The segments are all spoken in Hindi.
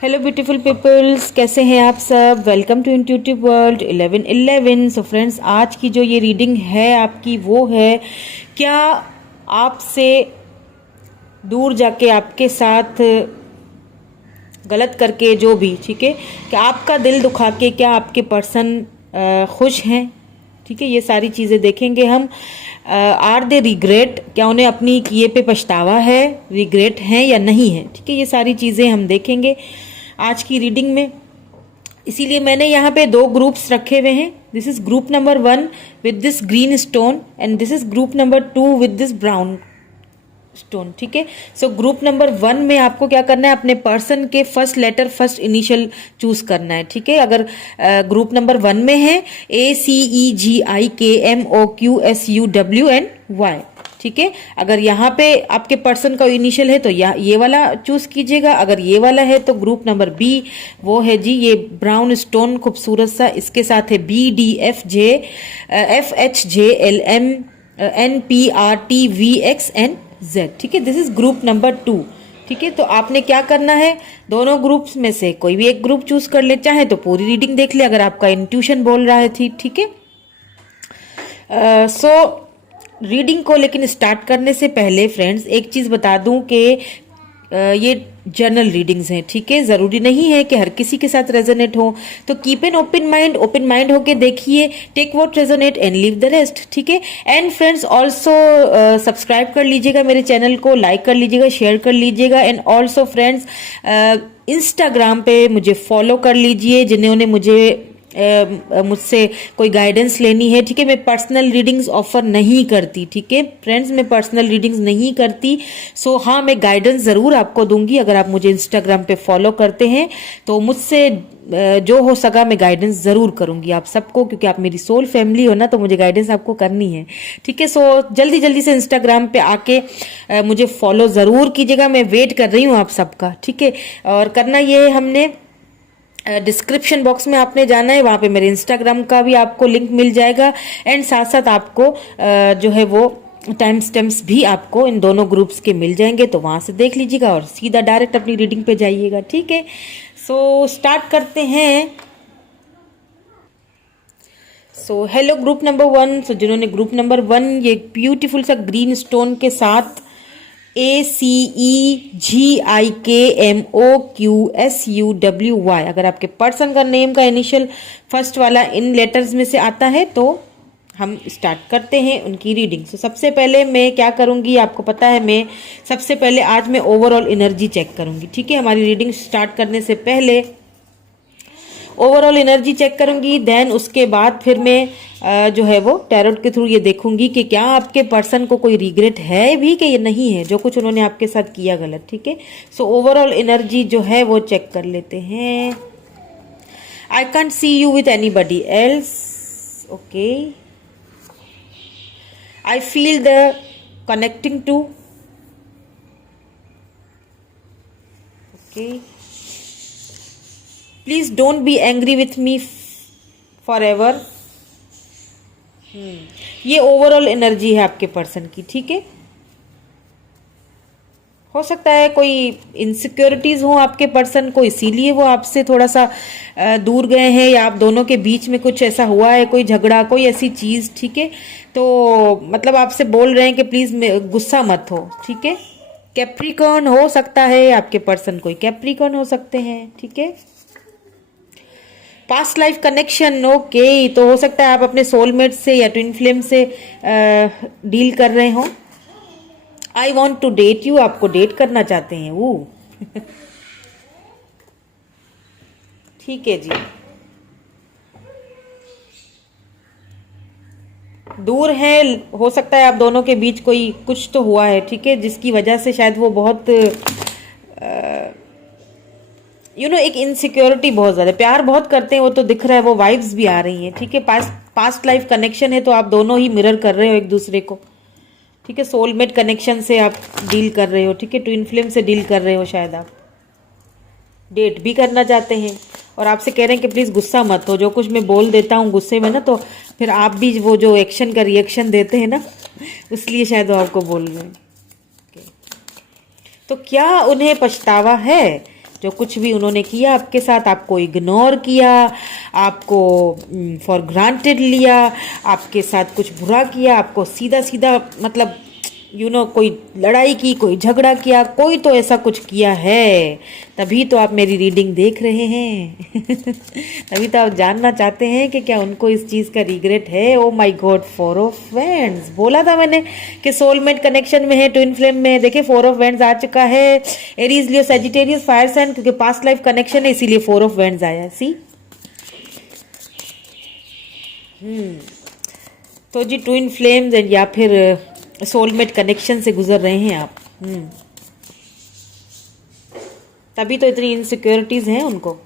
हेलो ब्यूटीफुल पीपल्स, कैसे हैं आप सब। Welcome to intuitive world 1111। So friends, आज की जो ये रीडिंग है आपकी वो है, क्या आपसे दूर जाके आपके साथ गलत करके जो भी, ठीक है, क्या आपका दिल दुखा के क्या आपके पर्सन खुश हैं। ठीक है, ये सारी चीज़ें देखेंगे हम। आर दे रिग्रेट, क्या उन्हें अपनी किए पे पछतावा है, रिग्रेट है या नहीं है। ठीक है, ये सारी चीज़ें हम देखेंगे आज की रीडिंग में। इसीलिए मैंने यहाँ पे दो ग्रुप्स रखे हुए हैं। This is group number 1 with this green stone and this is group number 2 with this brown stone. ठीक है, सो ग्रुप नंबर 1 में आपको क्या करना है, अपने पर्सन के first letter first initial choose करना है। ठीक है, अगर ग्रुप नंबर 1 में है ACEGIKMOQSUWNY। ठीक है, अगर यहाँ पे आपके पर्सन का इनिशियल है तो ये वाला चूज कीजिएगा। अगर ये वाला है तो ग्रुप नंबर B वो है जी, ये ब्राउन स्टोन खूबसूरत सा, इसके साथ है BDFJFHJLMNPRTVXNZ। ठीक है, दिस इज ग्रुप नंबर 2। ठीक है, तो आपने क्या करना है, दोनों ग्रुप्स में से कोई भी एक ग्रुप चूज कर ले, चाहे तो पूरी रीडिंग देख ले अगर आपका इंट्यूशन बोल रहा है। ठीक है, सो रीडिंग को लेकिन स्टार्ट करने से पहले फ्रेंड्स एक चीज बता दूं कि ये जर्नल रीडिंग्स हैं। ठीक है, जरूरी नहीं है कि हर किसी के साथ रेजोनेट हो, तो कीप एन ओपन माइंड होके देखिए, take what resonate and leave the rest. ठीक है, एंड फ्रेंड्स ऑल्सो सब्सक्राइब कर लीजिएगा मेरे चैनल को, लाइक कर लीजिएगा, शेयर कर लीजिएगा। एंड ऑल्सो फ्रेंड्स इंस्टाग्राम पे मुझे फॉलो कर लीजिए, जिन्होंने मुझसे कोई गाइडेंस लेनी है। ठीक है, मैं पर्सनल रीडिंग्स ऑफर नहीं करती। ठीक है फ्रेंड्स, मैं पर्सनल रीडिंग्स नहीं करती। सो हाँ, मैं गाइडेंस ज़रूर आपको दूंगी अगर आप मुझे इंस्टाग्राम पे फॉलो करते हैं, तो मुझसे जो हो सका मैं गाइडेंस ज़रूर करूंगी आप सबको, क्योंकि आप मेरी सोल फैमिली हो ना, तो मुझे गाइडेंस आपको करनी है। ठीक है, सो जल्दी जल्दी से इंस्टाग्राम पे आके मुझे फॉलो ज़रूर कीजिएगा, मैं वेट कर रही हूँ आप सबका। ठीक है, और करना ये है, हमने डिस्क्रिप्शन बॉक्स में आपने जाना है, वहाँ पे मेरे इंस्टाग्राम का भी आपको लिंक मिल जाएगा। एंड साथ साथ आपको जो है वो टाइम स्टैम्प्स भी आपको इन दोनों ग्रुप्स के मिल जाएंगे, तो वहाँ से देख लीजिएगा और सीधा डायरेक्ट अपनी रीडिंग पे जाइएगा। ठीक है, सो स्टार्ट करते हैं। So hello group number 1। सो जिन्होंने ग्रुप नंबर 1 ये ब्यूटीफुल सा ग्रीन स्टोन के साथ ACEGIKMOQSUWY, अगर आपके पर्सन का नेम का इनिशियल फर्स्ट वाला इन लेटर्स में से आता है तो हम स्टार्ट करते हैं उनकी रीडिंग। तो सबसे पहले मैं क्या करूंगी, आपको पता है, मैं सबसे पहले आज मैं ओवरऑल एनर्जी चेक करूंगी। ठीक है, हमारी रीडिंग स्टार्ट करने से पहले ओवरऑल एनर्जी चेक करूंगी, देन उसके बाद फिर मैं जो है वो टैरोट के थ्रू ये देखूंगी कि क्या आपके पर्सन को कोई रिग्रेट है भी कि ये नहीं है, जो कुछ उन्होंने आपके साथ किया गलत। ठीक है, सो ओवरऑल एनर्जी जो है वो चेक कर लेते हैं। I can't see you with anybody else. Okay, I feel the connecting too. Okay, please don't be angry with me forever. ये ओवरऑल एनर्जी है आपके पर्सन की। ठीक है, हो सकता है कोई इनसिक्योरिटीज हो आपके पर्सन को, इसीलिए वो आपसे थोड़ा सा दूर गए हैं, या आप दोनों के बीच में कुछ ऐसा हुआ है, कोई झगड़ा, कोई ऐसी चीज। ठीक है, तो मतलब आपसे बोल रहे हैं कि प्लीज गुस्सा मत हो। ठीक है, कैप्रिकॉर्न हो सकता है आपके पर्सन, कोई कैप्रिकॉर्न हो सकते हैं। ठीक है, पास्ट लाइफ कनेक्शन। ओके, तो हो सकता है आप अपने सोलमेट से या ट्विन फ्लेम से डील कर रहे हो। I want to date you, आपको डेट करना चाहते हैं वो। ठीक है जी, दूर है, हो सकता है आप दोनों के बीच कोई कुछ तो हुआ है। ठीक है, जिसकी वजह से शायद वो बहुत एक इनसिक्योरिटी बहुत ज्यादा, प्यार बहुत करते हैं वो तो दिख रहा है, वो वाइब्स भी आ रही हैं। ठीक है, पास्ट लाइफ कनेक्शन है, तो आप दोनों ही मिरर कर रहे हो एक दूसरे को। ठीक है, सोलमेट कनेक्शन से आप डील कर रहे हो। ठीक है, ट्विन फ्लेम से डील कर रहे हो, शायद आप डेट भी करना चाहते हैं, और आपसे कह रहे हैं कि प्लीज गुस्सा मत हो, जो कुछ मैं बोल देता हूँ गुस्से में ना, तो फिर आप भी वो जो एक्शन का रिएक्शन देते हैं ना, इसलिए शायद वो आपको बोल रहे हैं। तो क्या उन्हें पछतावा है जो कुछ भी उन्होंने किया आपके साथ, आपको इग्नोर किया, आपको फॉर ग्रांटेड लिया, आपके साथ कुछ बुरा किया, आपको सीधा सीधा मतलब कोई लड़ाई की, कोई झगड़ा किया, कोई तो ऐसा कुछ किया है, तभी तो आप मेरी रीडिंग देख रहे हैं। तभी तो आप जानना चाहते हैं कि क्या उनको इस चीज़ का रिग्रेट है। Oh my God, 4 of wands, बोला था मैंने कि सोलमेट कनेक्शन में है, ट्विन फ्लेम में है। देखिए 4 ऑफ वैंड्स आ चुका है। एरीज, लियो, सजिटेरियस, फायर साइन, क्योंकि पास्ट लाइफ कनेक्शन है इसीलिए 4 ऑफ वैंड्स आया। सी तो जी ट्विन फ्लेम्स एंड या फिर सोलमेट कनेक्शन से गुजर रहे हैं आप। तभी तो इतनी इनसिक्योरिटीज हैं उनको,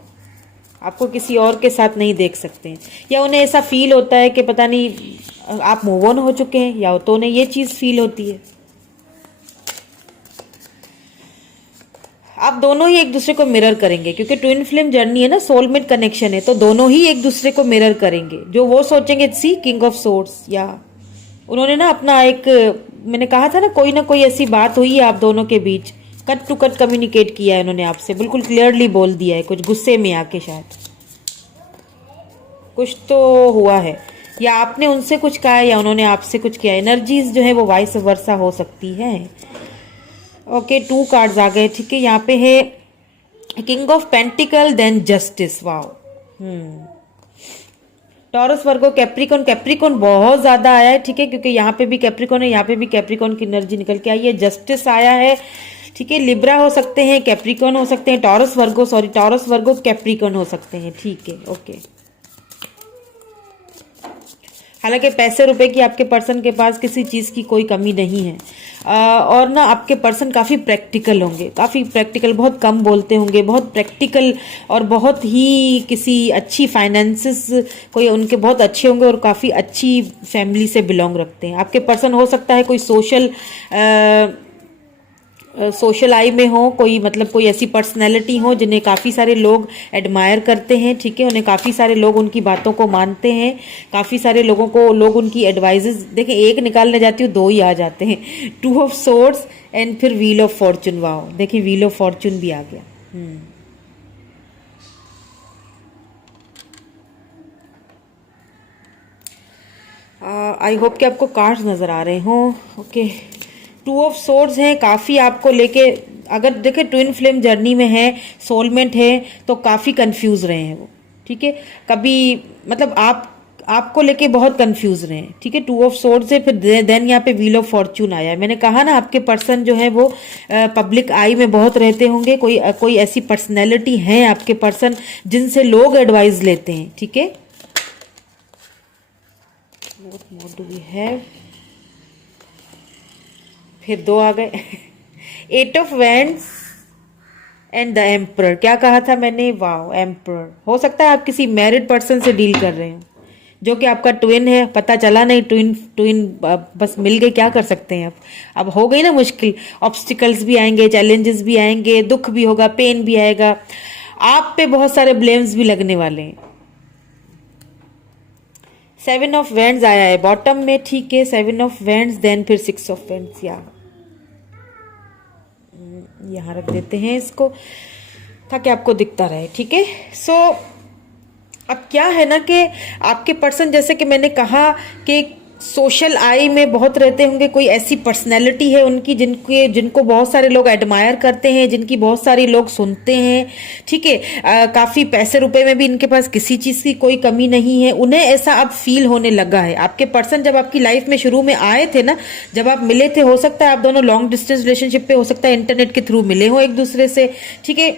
आपको किसी और के साथ नहीं देख सकते हैं, या उन्हें ऐसा फील होता है कि पता नहीं आप मूव ऑन हो चुके हैं, या तो उन्हें ये चीज फील होती है। आप दोनों ही एक दूसरे को मिरर करेंगे, क्योंकि ट्विन फ्लेम जर्नी है ना, सोलमेट कनेक्शन है, तो दोनों ही एक दूसरे को मिरर करेंगे। जो वो सोचेंगे, सी किंग ऑफ सोर्ड्स, या उन्होंने ना अपना एक, मैंने कहा था ना कोई ऐसी बात हुई है आप दोनों के बीच, कट टू कट कम्युनिकेट किया है उन्होंने आपसे, बिल्कुल क्लियरली बोल दिया है, कुछ गुस्से में आके शायद कुछ तो हुआ है, या आपने उनसे कुछ कहा है या उन्होंने आपसे कुछ किया। एनर्जीज जो है वो वाइस वर्सा हो सकती है। ओके, 2 कार्ड्स आ गए, ठीक है। यहाँ पे है king of pentacle, then justice. Wow, Taurus, Virgo, Capricorn. Capricorn बहुत ज्यादा आया है, ठीक है, क्योंकि यहाँ पे भी कैप्रिकॉन है, यहाँ पे भी कैप्रिकॉन की एनर्जी निकल के आई है। जस्टिस आया है, ठीक है। लिब्रा हो सकते हैं, कैप्रिकॉन हो सकते हैं, टॉरस वर्गो कैप्रिकॉन हो सकते हैं, ठीक है, ओके। हालांकि पैसे रुपए की आपके पर्सन के पास किसी चीज़ की कोई कमी नहीं है। और ना आपके पर्सन काफ़ी प्रैक्टिकल होंगे, काफ़ी प्रैक्टिकल, बहुत कम बोलते होंगे, बहुत प्रैक्टिकल, और बहुत ही किसी अच्छी फाइनेंसेस कोई उनके बहुत अच्छे होंगे, और काफ़ी अच्छी फैमिली से बिलोंग रखते हैं। आपके पर्सन हो सकता है कोई सोशल आई में हो, कोई मतलब कोई ऐसी पर्सनैलिटी हो जिन्हें काफ़ी सारे लोग एडमायर करते हैं, ठीक है, उन्हें काफ़ी सारे लोग उनकी बातों को मानते हैं, काफ़ी सारे लोगों को लोग उनकी एडवाइजेस, देखें एक निकालने जाती हूँ 2 ही आ जाते हैं, 2 ऑफ सोर्ड्स एंड फिर व्हील ऑफ फॉर्चून। वाओ, देखिए व्हील ऑफ फॉर्चून भी आ गया। आई होप कि आपको कार्ड्स नज़र आ रहे हों। ओके, 2 ऑफ सोर्ड्स हैं, काफ़ी आपको लेके, अगर देखें ट्विन फ्लेम जर्नी में है, सोलमेट है, तो काफ़ी कंफ्यूज रहे हैं वो, ठीक है। कभी मतलब आपको लेके बहुत कंफ्यूज रहे हैं, ठीक है। 2 ऑफ सोर्ड्स है, फिर देन यहाँ पे व्हील ऑफ फॉर्चून आया है। मैंने कहा ना आपके पर्सन जो है वो पब्लिक आई में बहुत रहते होंगे, कोई ऐसी पर्सनैलिटी है आपके पर्सन जिनसे लोग एडवाइस लेते हैं, ठीक है। What more do we have? फिर 2 आ गए। 8 of wands and the emperor. क्या कहा था मैंने? Wow, emperor. हो सकता है आप किसी मैरिड पर्सन से डील कर रहे हो जो कि आपका ट्विन है, पता चला नहीं, ट्विन बस मिल गए, क्या कर सकते हैं। अब हो गई ना मुश्किल, ऑब्स्टिकल्स भी आएंगे, चैलेंजेस भी आएंगे, दुख भी होगा, पेन भी आएगा, आप पे बहुत सारे ब्लेम्स भी लगने वाले हैं। 7 ऑफ वैंड्स आया है बॉटम में, ठीक है। 7 ऑफ वैंड्स, देन फिर 6 ऑफ वैंड्स। यहाँ रख देते हैं इसको ताकि आपको दिखता रहे, ठीक है। सो अब क्या है ना कि आपके पर्सन, जैसे कि मैंने कहा कि सोशल आई में बहुत रहते होंगे, कोई ऐसी पर्सनैलिटी है उनकी जिनको बहुत सारे लोग एडमायर करते हैं, जिनकी बहुत सारे लोग सुनते हैं, ठीक है। काफ़ी पैसे रुपए में भी इनके पास किसी चीज़ की कोई कमी नहीं है। उन्हें ऐसा अब फील होने लगा है। आपके पर्सन जब आपकी लाइफ में शुरू में आए थे ना, जब आप मिले थे, हो सकता है आप दोनों लॉन्ग डिस्टेंस रिलेशनशिप पे, हो सकता है इंटरनेट के थ्रू मिले हो एक दूसरे से, ठीक है।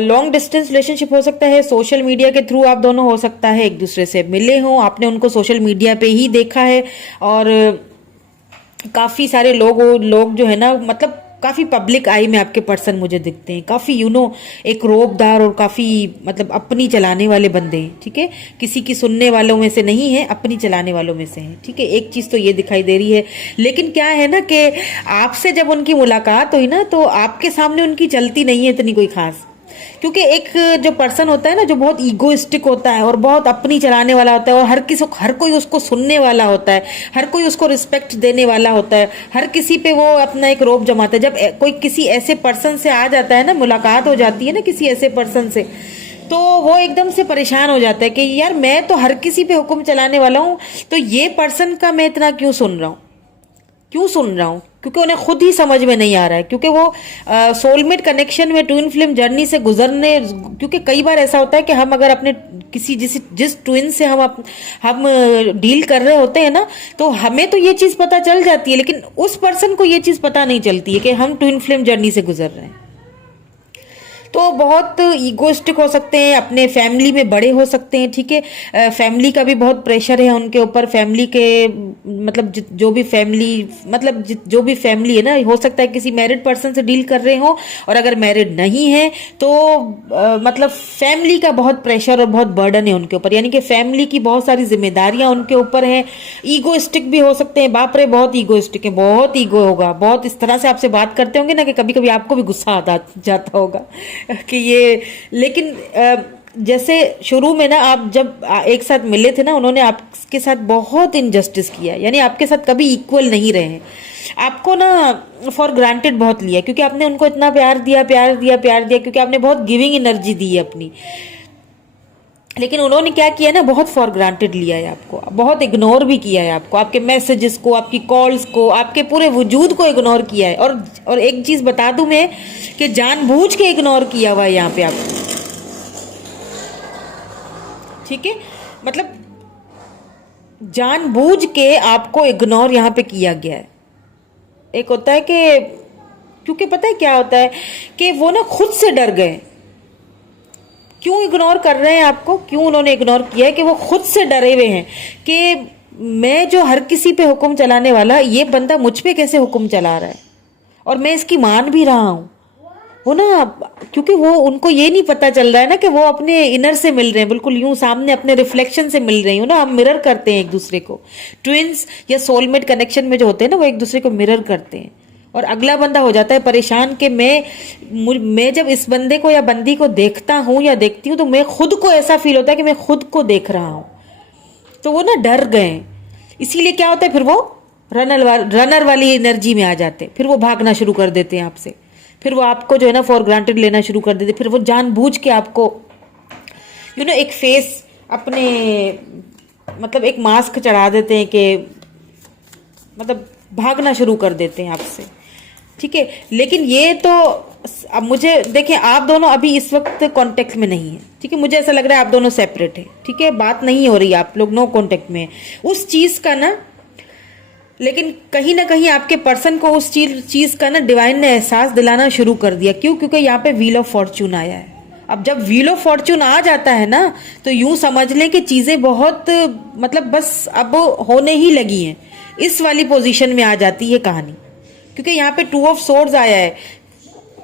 लॉन्ग डिस्टेंस रिलेशनशिप हो सकता है, सोशल मीडिया के थ्रू आप दोनों, हो सकता है एक दूसरे से मिले हों, आपने उनको सोशल मीडिया पे ही देखा है, और काफ़ी सारे लोग जो है ना, मतलब काफ़ी पब्लिक आई में आपके पर्सन मुझे दिखते हैं, काफ़ी एक रोबदार और काफ़ी मतलब अपनी चलाने वाले बंदे हैं, ठीक है। किसी की सुनने वालों में से नहीं है, अपनी चलाने वालों में से हैं, ठीक है। एक चीज़ तो ये दिखाई दे रही है। लेकिन क्या है ना कि आपसे जब उनकी मुलाकात हुई ना, तो आपके सामने उनकी चलती नहीं है इतनी कोई खास, क्योंकि एक जो पर्सन होता है ना, जो बहुत ईगोइस्टिक होता है और बहुत अपनी चलाने वाला होता है, और हर कोई उसको सुनने वाला होता है, हर कोई उसको रिस्पेक्ट देने वाला होता है, हर किसी पे वो अपना एक रोब जमाता है। जब कोई किसी ऐसे पर्सन से आ जाता है ना, मुलाकात हो जाती है ना किसी ऐसे पर्सन से, तो वो एकदम से परेशान हो जाता है कि यार मैं तो हर किसी पे हुक्म चलाने वाला हूँ, तो ये पर्सन का मैं इतना क्यों सुन रहा हूँ, क्यों सुन रहा हूँ? क्योंकि उन्हें खुद ही समझ में नहीं आ रहा है, क्योंकि वो सोलमेट कनेक्शन में ट्विन फ्लेम जर्नी से गुजरने, क्योंकि कई बार ऐसा होता है कि हम अगर अपने किसी जिस ट्विन से हम डील कर रहे होते हैं ना, तो हमें तो ये चीज पता चल जाती है, लेकिन उस पर्सन को ये चीज पता नहीं चलती है कि हम ट्विन फ्लेम जर्नी से गुजर रहे हैं। तो बहुत ईगोइस्टिक हो सकते हैं, अपने फैमिली में बड़े हो सकते हैं, ठीक है। फैमिली का भी बहुत प्रेशर है उनके ऊपर, फैमिली के मतलब जो भी फैमिली, मतलब जो भी फैमिली है ना, हो सकता है किसी मैरिड पर्सन से डील कर रहे हो, और अगर मैरिड नहीं है तो मतलब फैमिली का बहुत प्रेशर और बहुत बर्डन है उनके ऊपर, यानी कि फैमिली की बहुत सारी जिम्मेदारियां उनके ऊपर हैं। ईगोइस्टिक भी हो सकते हैं, बाप रे बहुत ईगोइस्टिक है, बहुत ईगो होगा, बहुत इस तरह से आपसे बात करते होंगे ना कि कभी कभी आपको भी गुस्सा आता जाता होगा कि ये। लेकिन जैसे शुरू में ना, आप जब एक साथ मिले थे ना, उन्होंने आपके साथ बहुत इनजस्टिस किया, यानी आपके साथ कभी इक्वल नहीं रहे हैं, आपको ना फॉर ग्रांटेड बहुत लिया, क्योंकि आपने उनको इतना प्यार दिया, क्योंकि आपने बहुत गिविंग एनर्जी दी है अपनी। लेकिन उन्होंने क्या किया ना, बहुत फॉर ग्रांटेड लिया है आपको, बहुत इग्नोर भी किया है आपको, आपके मैसेजेस को, आपकी कॉल्स को, आपके पूरे वजूद को इग्नोर किया है। और एक चीज बता दूं मैं कि जानबूझ के इग्नोर किया हुआ है यहाँ पे आपको, ठीक है। मतलब जानबूझ के आपको इग्नोर यहाँ पे किया गया है। एक होता है कि, क्योंकि पता है क्या होता है कि वो ना खुद से डर गए। क्यों इग्नोर कर रहे हैं आपको, क्यों उन्होंने इग्नोर किया है? कि वो खुद से डरे हुए हैं कि मैं जो हर किसी पे हुक्म चलाने वाला, ये बंदा मुझ पे कैसे हुक्म चला रहा है, और मैं इसकी मान भी रहा हूं। वो ना, क्योंकि वो उनको ये नहीं पता चल रहा है ना कि वो अपने इनर से मिल रहे हैं, बिल्कुल यूं सामने अपने रिफ्लेक्शन से मिल रही हूँ ना। हम मिरर करते हैं एक दूसरे को, ट्विंस या सोलमेट कनेक्शन में जो होते हैं ना, वो एक दूसरे को मिरर करते हैं। और अगला बंदा हो जाता है परेशान कि मैं जब इस बंदे को या बंदी को देखता हूं या देखती हूं, तो मैं खुद को ऐसा फील होता है कि मैं खुद को देख रहा हूं। तो वो ना डर गए, इसीलिए क्या होता है, फिर वो रनर वाली एनर्जी में आ जाते, फिर वो भागना शुरू कर देते हैं आपसे, फिर वो आपको जो है ना फॉर ग्रांटेड लेना शुरू कर देते, फिर वो जानबूझ के आपको एक फेस अपने, मतलब एक मास्क चढ़ा देते हैं कि मतलब भागना शुरू कर देते हैं आपसे, ठीक है। लेकिन ये तो अब मुझे देखिए, आप दोनों अभी इस वक्त कांटेक्ट में नहीं है, ठीक है। मुझे ऐसा लग रहा है आप दोनों सेपरेट है, ठीक है, बात नहीं हो रही, आप लोग नो कांटेक्ट में है उस चीज का ना। लेकिन कहीं ना कहीं आपके पर्सन को उस चीज का ना डिवाइन ने एहसास दिलाना शुरू कर दिया। क्यों? क्योंकि यहाँ पे व्हील ऑफ फॉर्च्यून आया है। अब जब व्हील ऑफ फॉर्च्यून आ जाता है ना, तो यूं समझ लें कि चीजें बहुत मतलब बस अब होने ही लगी हैं, इस वाली पोजीशन में आ जाती है कहानी। क्योंकि यहाँ पे 2 ऑफ सोर्ड्स आया है,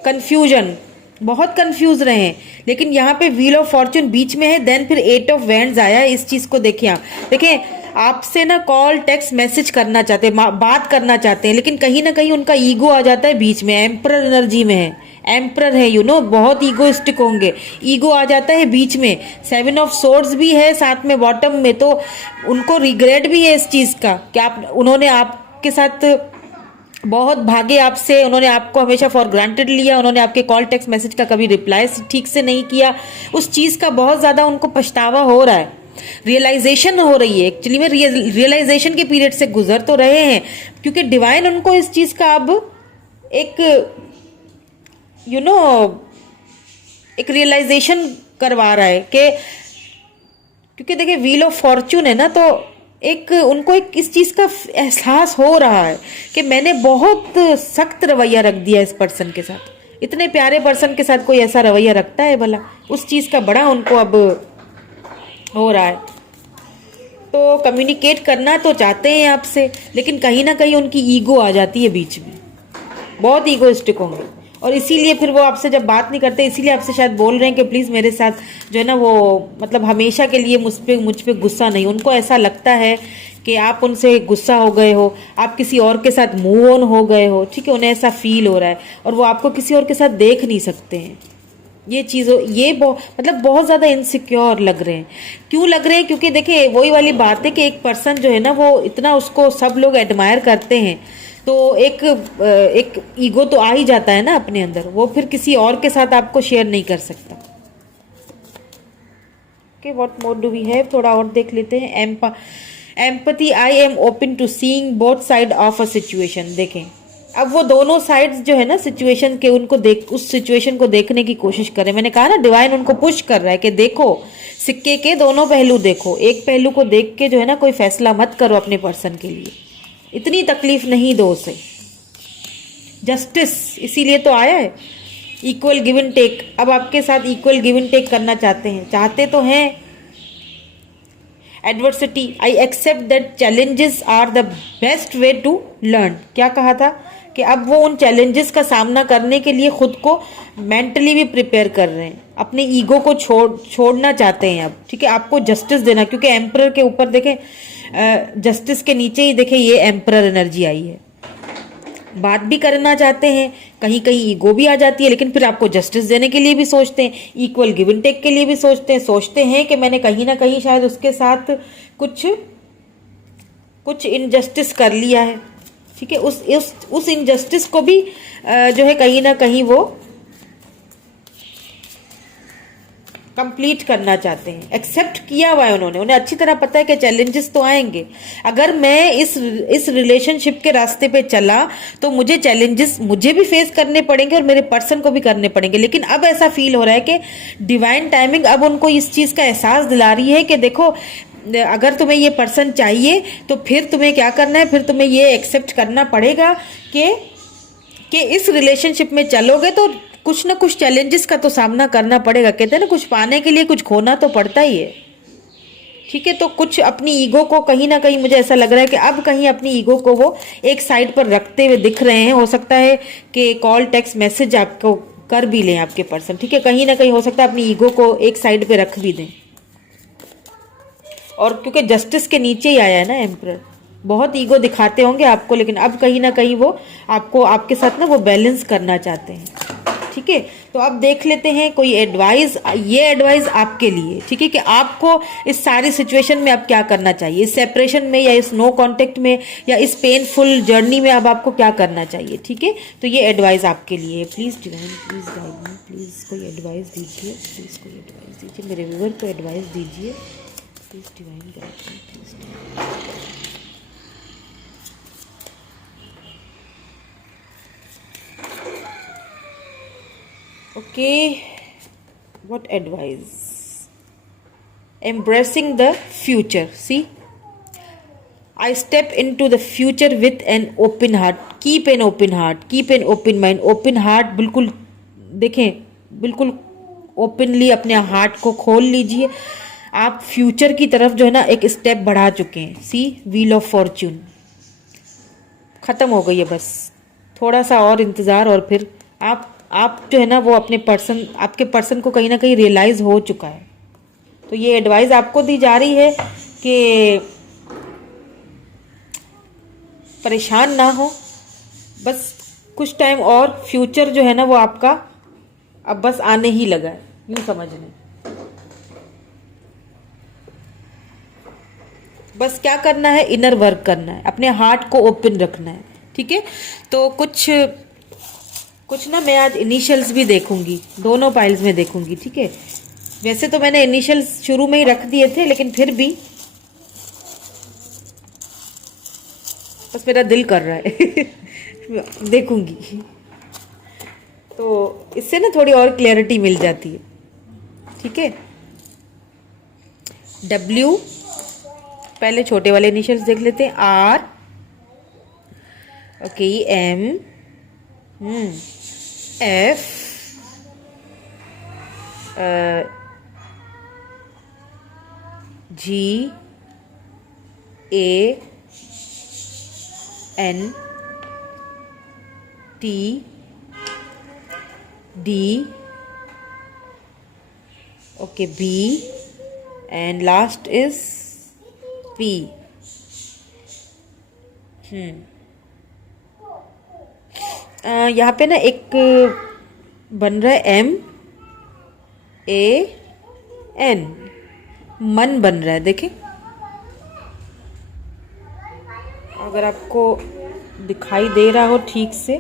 कंफ्यूजन, बहुत कंफ्यूज रहे हैं, लेकिन यहाँ पे व्हील ऑफ फॉर्च्यून बीच में है, देन फिर 8 ऑफ वैंड्स आया है। इस चीज को देखिए आप, देखें आपसे ना कॉल टेक्स्ट मैसेज करना चाहते हैं, बात करना चाहते हैं, लेकिन कहीं ना कहीं उनका ईगो आ जाता है बीच में, एम्परर एनर्जी में है, एम्परर है बहुत ईगोइस्टिक होंगे, ईगो आ जाता है बीच में। 7 ऑफ सोर्ड्स भी है साथ में बॉटम में, तो उनको रिग्रेट भी है इस चीज का कि उन्होंने आपके साथ बहुत भागे आपसे, उन्होंने आपको हमेशा फॉर ग्रांटेड लिया, उन्होंने आपके कॉल टेक्स्ट मैसेज का कभी रिप्लाई ठीक से नहीं किया, उस चीज का बहुत ज्यादा उनको पछतावा हो रहा है, रियलाइजेशन हो रही है। एक्चुअली में रियलाइजेशन के पीरियड से गुजर तो रहे हैं, क्योंकि डिवाइन उनको इस चीज का अब एक एक रियलाइजेशन करवा रहा है कि, क्योंकि देखिए व्हील ऑफ फॉर्च्यून है ना, तो एक उनको एक इस चीज का एहसास हो रहा है कि मैंने बहुत सख्त रवैया रख दिया इस पर्सन के साथ। इतने प्यारे पर्सन के साथ कोई ऐसा रवैया रखता है भला? उस चीज का बड़ा उनको अब हो रहा है। तो कम्युनिकेट करना तो चाहते हैं आपसे, लेकिन कहीं ना कहीं उनकी ईगो आ जाती है बीच में, बहुत ईगोइस्टिक होंगे, और इसीलिए फिर वो आपसे जब बात नहीं करते, इसीलिए आपसे शायद बोल रहे हैं कि प्लीज़ मेरे साथ जो है ना वो मतलब हमेशा के लिए मुझ पे गुस्सा नहीं। उनको ऐसा लगता है कि आप उनसे गुस्सा हो गए हो, आप किसी और के साथ मूव ऑन हो गए हो, ठीक है, उन्हें ऐसा फील हो रहा है, और वो आपको किसी और के साथ देख नहीं सकते हैं। ये चीज़ों ये मतलब बहुत ज़्यादा इनसिक्योर लग रहे हैं। क्यों लग रहे हैं? क्योंकि देखिए वही वाली बात है कि एक पर्सन जो है ना वो इतना उसको सब लोग एडमायर करते हैं, तो एक ईगो तो आ ही जाता है ना अपने अंदर, वो फिर किसी और के साथ आपको शेयर नहीं कर सकता। Okay, what more do we have, थोड़ा और देख लेते हैं। Empathy, I am open to seeing both side of a situation. देखें अब वो दोनों साइड्स जो है ना सिचुएशन के, उनको देख उस सिचुएशन को देखने की कोशिश करें। मैंने कहा ना डिवाइन उनको पुश कर रहा है कि देखो सिक्के के दोनों पहलू देखो, एक पहलू को देख के जो है ना कोई फैसला मत करो अपने पर्सन के लिए, इतनी तकलीफ नहीं दो उसे। जस्टिस इसीलिए तो आया है, इक्वल गिव एंड टेक। अब आपके साथ इक्वल गिव एंड टेक करना चाहते तो हैं। Adversity, I accept that challenges are the best way to learn. क्या कहा था कि अब वो उन चैलेंजेस का सामना करने के लिए खुद को मेंटली भी प्रिपेयर कर रहे हैं, अपने ईगो को छोड़ना चाहते हैं अब। ठीक है, आपको जस्टिस देना, क्योंकि एम्परर के ऊपर देखें, जस्टिस के नीचे ही देखें ये एम्परर एनर्जी आई है। बात भी करना चाहते हैं, कहीं कहीं ईगो भी आ जाती है, लेकिन फिर आपको जस्टिस देने के लिए भी सोचते हैं, इक्वल गिव एंड टेक के लिए भी सोचते हैं कि मैंने कहीं ना कहीं शायद उसके साथ कुछ इनजस्टिस कर लिया है। ठीक है, उस इनजस्टिस को भी जो है कहीं ना कहीं वो कंप्लीट करना चाहते हैं। एक्सेप्ट किया हुआ है उन्होंने, उन्हें अच्छी तरह पता है कि चैलेंजेस तो आएंगे। अगर मैं इस रिलेशनशिप के रास्ते पे चला तो मुझे चैलेंजेस मुझे भी फेस करने पड़ेंगे और मेरे पर्सन को भी करने पड़ेंगे। लेकिन अब ऐसा फील हो रहा है कि डिवाइन टाइमिंग अब उनको इस चीज़ का एहसास दिला रही है कि देखो अगर तुम्हें ये पर्सन चाहिए तो फिर तुम्हें क्या करना है, फिर तुम्हें ये एक्सेप्ट करना पड़ेगा कि इस रिलेशनशिप में चलोगे तो कुछ ना कुछ चैलेंजेस का तो सामना करना पड़ेगा। कहते हैं ना कुछ पाने के लिए कुछ खोना तो पड़ता ही है। ठीक है, तो कुछ अपनी ईगो को कहीं ना कहीं मुझे ऐसा लग रहा है कि अब कहीं अपनी ईगो को वो एक साइड पर रखते हुए दिख रहे हैं। हो सकता है कि कॉल टेक्स्ट मैसेज आपको कर भी लें आपके पर्सन। ठीक है, कहीं ना कहीं हो सकता है अपनी ईगो को एक साइड पे रख भी दें। और क्योंकि जस्टिस के नीचे ही आया है ना एम्परर, बहुत ईगो दिखाते होंगे आपको, लेकिन अब कहीं ना कहीं वो आपको आपके साथ ना वो बैलेंस करना चाहते हैं। ठीक है, तो अब देख लेते हैं कोई एडवाइस, ये एडवाइस आपके लिए। ठीक है, कि आपको इस सारी सिचुएशन में अब क्या करना चाहिए, इस सेपरेशन में या इस नो कांटेक्ट में या इस पेनफुल जर्नी में अब आपको क्या करना चाहिए। ठीक है, तो ये एडवाइस आपके लिए। Please divine, please guide me, please कोई एडवाइस दीजिए, प्लीज़ कोई एडवाइस दीजिए, मेरे व्यूअर को एडवाइस दीजिए please divine guide me, please. Okay, what advice? Embracing the future. See, I step into the future with an open heart. Keep an open heart. Keep an open mind. Open heart, बिल्कुल देखें, बिल्कुल ओपनली अपने हार्ट को खोल लीजिए। आप फ्यूचर की तरफ जो है ना एक स्टेप बढ़ा चुके हैं। सी, व्हील ऑफ फॉर्च्यून खत्म हो गई है, बस थोड़ा सा और इंतज़ार और फिर आप जो है ना वो अपने आपके पर्सन को कहीं ना कहीं रियलाइज हो चुका है। तो ये एडवाइस आपको दी जा रही है कि परेशान ना हो, बस कुछ टाइम और, फ्यूचर जो है ना वो आपका अब बस आने ही लगा है, यूँ समझ लें। बस क्या करना है, इनर वर्क करना है, अपने हार्ट को ओपन रखना है। ठीक है, तो कुछ ना मैं आज इनिशियल्स भी देखूंगी, दोनों पाइल्स में देखूंगी। ठीक है, वैसे तो मैंने इनिशियल्स शुरू में ही रख दिए थे, लेकिन फिर भी बस मेरा दिल कर रहा है देखूंगी, तो इससे ना थोड़ी और क्लैरिटी मिल जाती है। ठीक है, W, पहले छोटे वाले इनिशियल्स देख लेते हैं। R, okay, M, F, G, A, N, T, D, okay, B, and last is P. यहाँ पे ना एक बन रहा है M, एन, मन बन रहा है। देखें, अगर आपको दिखाई दे रहा हो ठीक से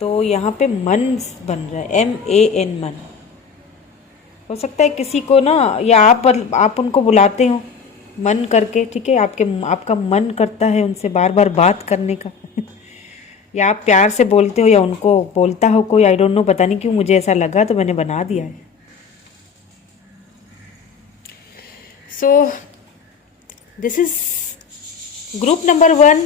तो यहाँ पे मन बन रहा है, MAN, मन। हो सकता है किसी को ना, या आप उनको बुलाते हो मन करके, ठीक है, आपका मन करता है उनसे बार बार बात करने का या आप प्यार से बोलते हो या उनको बोलता हो कोई, आई डोंट नो, पता नहीं क्यों मुझे ऐसा लगा तो मैंने बना दिया है। So this is group number 1।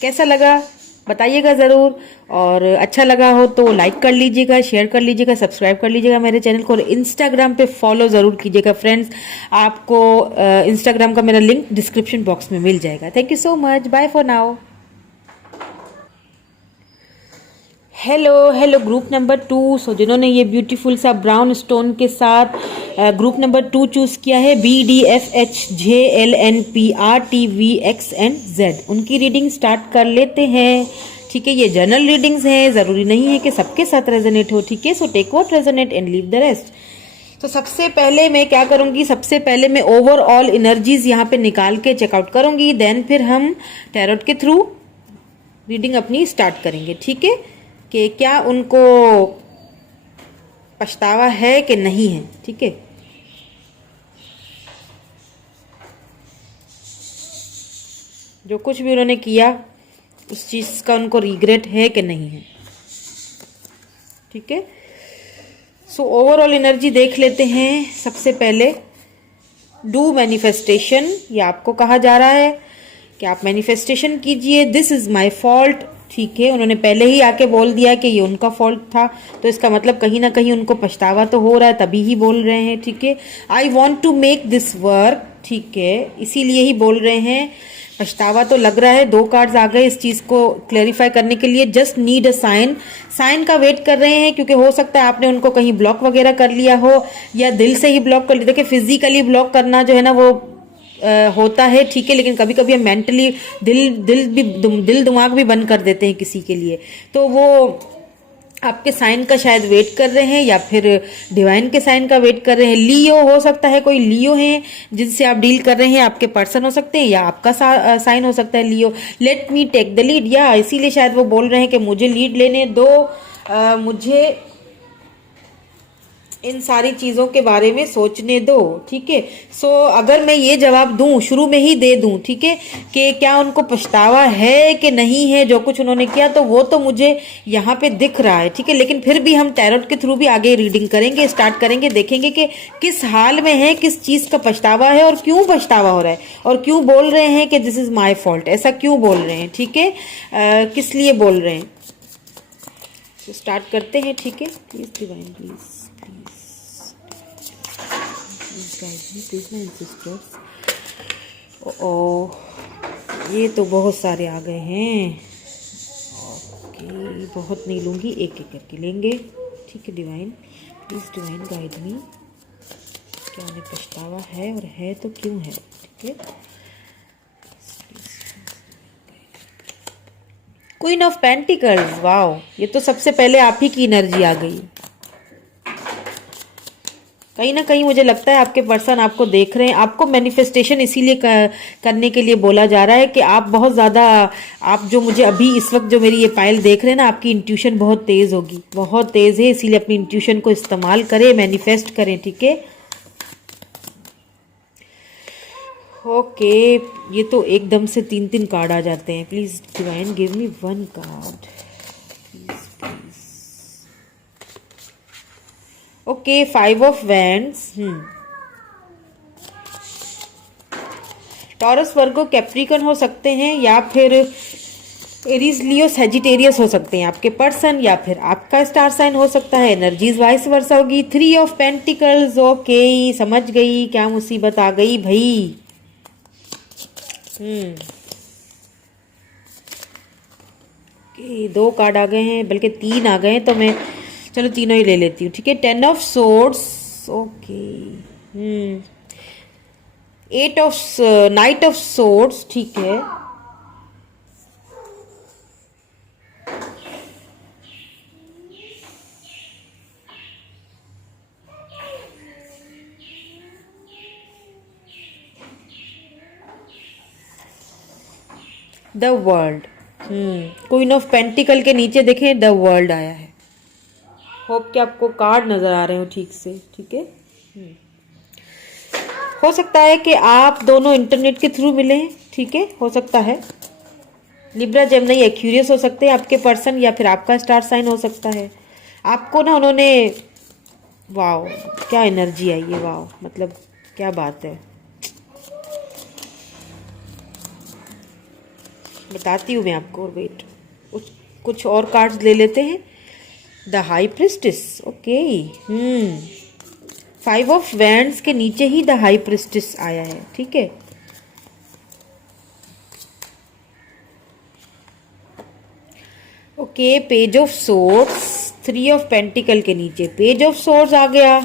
कैसा लगा बताइएगा ज़रूर, और अच्छा लगा हो तो लाइक कर लीजिएगा, शेयर कर लीजिएगा, सब्सक्राइब कर लीजिएगा मेरे चैनल को, और इंस्टाग्राम पे फॉलो ज़रूर कीजिएगा फ्रेंड्स। आपको इंस्टाग्राम का मेरा लिंक डिस्क्रिप्शन बॉक्स में मिल जाएगा। Thank you so much, bye for now. Hello hello group number 2। So जिन्होंने ये ब्यूटीफुल सा ब्राउन स्टोन के साथ ग्रुप नंबर 2 चूज़ किया है, BDFHJLNPRTVXNZ, उनकी रीडिंग स्टार्ट कर लेते हैं। ठीक है, ये जनरल रीडिंग्स हैं, ज़रूरी नहीं है कि सबके साथ रेजोनेट हो। ठीक है, so take what resonate and leave the rest. तो सबसे पहले मैं क्या करूंगी, सबसे पहले मैं ओवरऑल एनर्जीज यहाँ पे निकाल के चेकआउट करूंगी, देन फिर हम टैरोट के थ्रू रीडिंग अपनी स्टार्ट करेंगे। ठीक है, कि क्या उनको पछतावा है कि नहीं है। ठीक है, जो कुछ भी उन्होंने किया उस चीज़ का उनको रिग्रेट है कि नहीं है। ठीक है, सो ओवरऑल एनर्जी देख लेते हैं। सबसे पहले डू मैनिफेस्टेशन, ये आपको कहा जा रहा है कि आप मैनिफेस्टेशन कीजिए। This is my fault. ठीक है, उन्होंने पहले ही आके बोल दिया कि ये उनका फॉल्ट था, तो इसका मतलब कहीं ना कहीं उनको पछतावा तो हो रहा है, तभी ही बोल रहे हैं। ठीक है, I want to make this work. ठीक है, इसीलिए ही बोल रहे हैं। पछतावा तो लग रहा है, 2 कार्ड्स आ गए इस चीज़ को क्लेरिफाई करने के लिए। Just need a sign, sign का वेट कर रहे हैं, क्योंकि हो सकता है आपने उनको कहीं ब्लॉक वगैरह कर लिया हो, या दिल से ही ब्लॉक कर लिया। देखिए, फिजिकली ब्लॉक करना जो है ना वो होता है, ठीक है, लेकिन कभी कभी हम मेंटली दिल दिमाग भी बंद कर देते हैं किसी के लिए। तो वो आपके साइन का शायद वेट कर रहे हैं, या फिर डिवाइन के साइन का वेट कर रहे हैं। लियो हो सकता है, कोई लियो है जिनसे आप डील कर रहे हैं, आपके पर्सन हो सकते हैं, या आपका साइन हो सकता है Leo. Let me take the lead, या इसीलिए शायद वो बोल रहे हैं कि मुझे लीड लेने दो, मुझे इन सारी चीज़ों के बारे में सोचने दो। ठीक है, सो अगर मैं ये जवाब दूं, शुरू में ही दे दूं, ठीक है, कि क्या उनको पछतावा है कि नहीं है जो कुछ उन्होंने किया, तो वो तो मुझे यहाँ पे दिख रहा है। ठीक है, लेकिन फिर भी हम टैरोट के थ्रू भी आगे रीडिंग करेंगे, स्टार्ट करेंगे, देखेंगे कि किस हाल में है, किस चीज़ का पछतावा है, और क्यों पछतावा हो रहा है, और क्यों बोल रहे हैं कि दिस इज माई फॉल्ट, ऐसा क्यों बोल रहे हैं। ठीक है, किस लिए बोल रहे हैं। तो स्टार्ट करते हैं। ठीक है, please divine, please please my sisters. ओ, ये तो बहुत सारे आ गए हैं। ओके, बहुत नहीं लूँगी, एक एक करके लेंगे। ठीक है, divine please, divine guide me, क्या उन्हें पछतावा है, और है तो क्यों है। ठीक है, क्वीन ऑफ पेंटिकल्स, वाओ, ये तो सबसे पहले आप ही की एनर्जी आ गई। कहीं ना कहीं मुझे लगता है आपके पर्सन आपको देख रहे हैं। आपको मैनिफेस्टेशन इसीलिए करने के लिए बोला जा रहा है कि आप बहुत ज़्यादा, आप जो मुझे अभी इस वक्त जो मेरी ये पायल देख रहे हैं ना, आपकी इंट्यूशन बहुत तेज़ होगी, बहुत तेज़ है, इसीलिए अपनी इंट्यूशन को इस्तेमाल करें, मैनिफेस्ट करें। ठीक है, ओके, ये तो एकदम से 3-3 कार्ड आ जाते हैं। Please divine give me 1 card, okay, 5 of wands. Taurus, Virgo, Capricorn हो सकते हैं, या फिर एरीज, लियो, सैजिटेरियस हो सकते हैं आपके पर्सन, या फिर आपका स्टार साइन हो सकता है। एनर्जीज वाइस वर्सा होगी। 3 ऑफ पेंटिकल्स, ओके, समझ गई क्या मुसीबत आ गई भाई। 2 कार्ड आ गए हैं, बल्कि 3 आ गए हैं, तो मैं चलो तीनों ही ले लेती हूँ। ठीक है, 10 of swords, okay, 8 of night of swords. ठीक है, the world. Queen of pentacle के नीचे देखें द वर्ल्ड आया है। होप कि आपको कार्ड नजर आ रहे हो ठीक से, ठीक है। हो सकता है कि आप दोनों इंटरनेट के थ्रू मिले हैं, ठीक है, हो सकता है। लिब्रा जेमिनी एक्यूरियस हो सकते हैं आपके पर्सन, या फिर आपका स्टार साइन हो सकता है। आपको ना उन्होंने, वाओ क्या एनर्जी आई है, वाओ मतलब क्या बात है। बताती हूँ मैं आपको, वेट कुछ और कार्ड्स ले लेते हैं। The high priestess, okay. 5 of wands के नीचे ही द हाई प्रिस्टिस आया है, ठीक है। Okay, page of swords, 3 of pentacle के नीचे पेज ऑफ सोर्ड्स आ गया।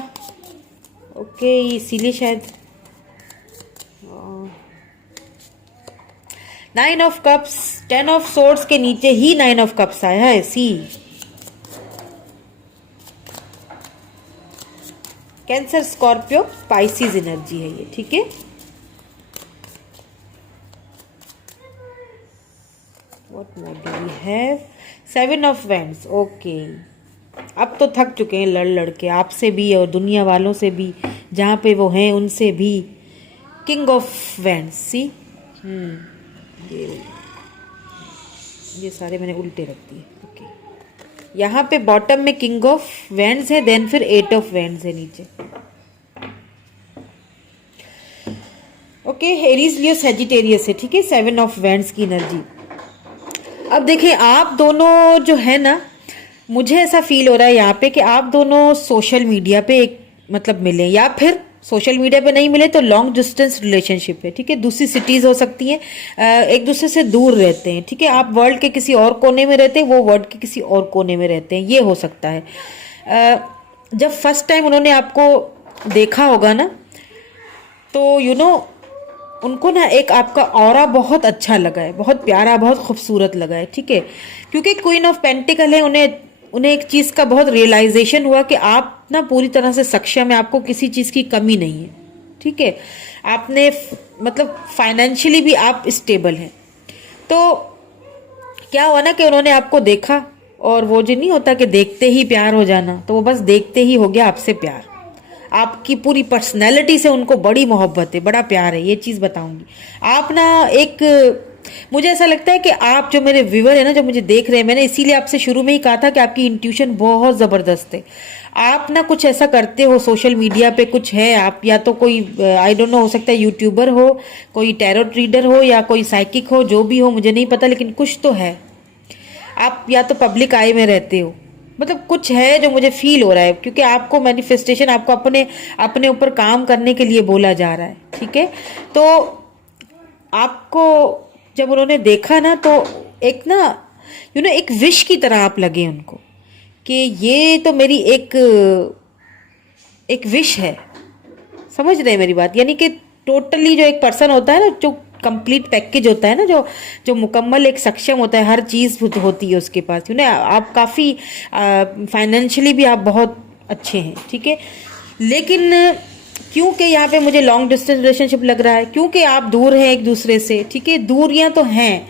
ओके, इसीलिए शायद 9 ऑफ कप्स, 10 ऑफ सोर्ड्स के नीचे ही 9 ऑफ कप्स आया है। See Cancer, Scorpio, Pisces energy है ये, ठीक है। What more do we have? 7 of wands, okay. अब तो थक चुके हैं लड़ लड़ के, आपसे भी और दुनिया वालों से भी, जहां पे वो हैं उनसे भी। किंग ऑफ वैंड्स, सी ये सारे मैंने उल्टे रख दिए, ओके। यहाँ पे बॉटम में किंग ऑफ वैंड्स है, देन फिर 8 ऑफ वैंड्स है नीचे। ओके, एरीज लियो सेजिटेरियस है, ठीक है। 7 ऑफ वैंड्स की एनर्जी। अब देखें आप दोनों जो है ना, मुझे ऐसा फील हो रहा है यहाँ पे कि आप दोनों सोशल मीडिया पे एक मतलब मिले, या फिर सोशल मीडिया पे नहीं मिले तो लॉन्ग डिस्टेंस रिलेशनशिप है, ठीक है। दूसरी सिटीज हो सकती हैं, एक दूसरे से दूर रहते हैं, ठीक है। आप वर्ल्ड के किसी और कोने में रहते हैं, वो वर्ल्ड के किसी और कोने में रहते हैं, ये हो सकता है। जब फर्स्ट टाइम उन्होंने आपको देखा होगा ना, तो यू नो उनको ना एक आपका ऑरा बहुत अच्छा लगा है, बहुत प्यारा, बहुत खूबसूरत लगा है, ठीक है। क्योंकि क्वीन ऑफ पेंटिकल है, उन्हें एक चीज़ का बहुत रियलाइजेशन हुआ कि आप ना पूरी तरह से सक्षम है, आपको किसी चीज़ की कमी नहीं है, ठीक है। आपने मतलब फाइनेंशियली भी आप स्टेबल हैं। तो क्या हुआ ना कि उन्होंने आपको देखा, और वो जो नहीं होता कि देखते ही प्यार हो जाना, तो वो बस देखते ही हो गया आपसे प्यार। आपकी पूरी पर्सनैलिटी से उनको बड़ी मोहब्बत है, बड़ा प्यार है, ये चीज़ बताऊंगी। आप ना एक, मुझे ऐसा लगता है कि आप जो मेरे व्यूअर है ना, जो मुझे देख रहे हैं, मैंने इसीलिए आपसे शुरू में ही कहा था कि आपकी इंट्यूशन बहुत ज़बरदस्त है। आप ना कुछ ऐसा करते हो सोशल मीडिया पे, कुछ है आप, या तो कोई आई डोंट नो, हो सकता है यूट्यूबर हो, कोई टैरोट रीडर हो, या कोई साइकिक हो, जो भी हो मुझे नहीं पता, लेकिन कुछ तो है। आप या तो पब्लिक आई में रहते हो, मतलब कुछ है जो मुझे फील हो रहा है, क्योंकि आपको मैनिफेस्टेशन, आपको अपने ऊपर काम करने के लिए बोला जा रहा है, ठीक है। तो आपको जब उन्होंने देखा ना, तो एक ना एक विश की तरह आप लगे उनको, कि ये तो मेरी एक विश है। समझ रहे हैं मेरी बात? यानी कि टोटली जो एक पर्सन होता है ना, जो कंप्लीट पैकेज होता है ना, जो मुकम्मल एक सक्षम होता है, हर चीज़ होती है उसके पास, आप काफ़ी फाइनेंशियली भी आप बहुत अच्छे हैं, ठीक है। लेकिन क्योंकि यहाँ पे मुझे लॉन्ग डिस्टेंस रिलेशनशिप लग रहा है, क्योंकि आप दूर हैं एक दूसरे से, ठीक है। दूरियां तो हैं,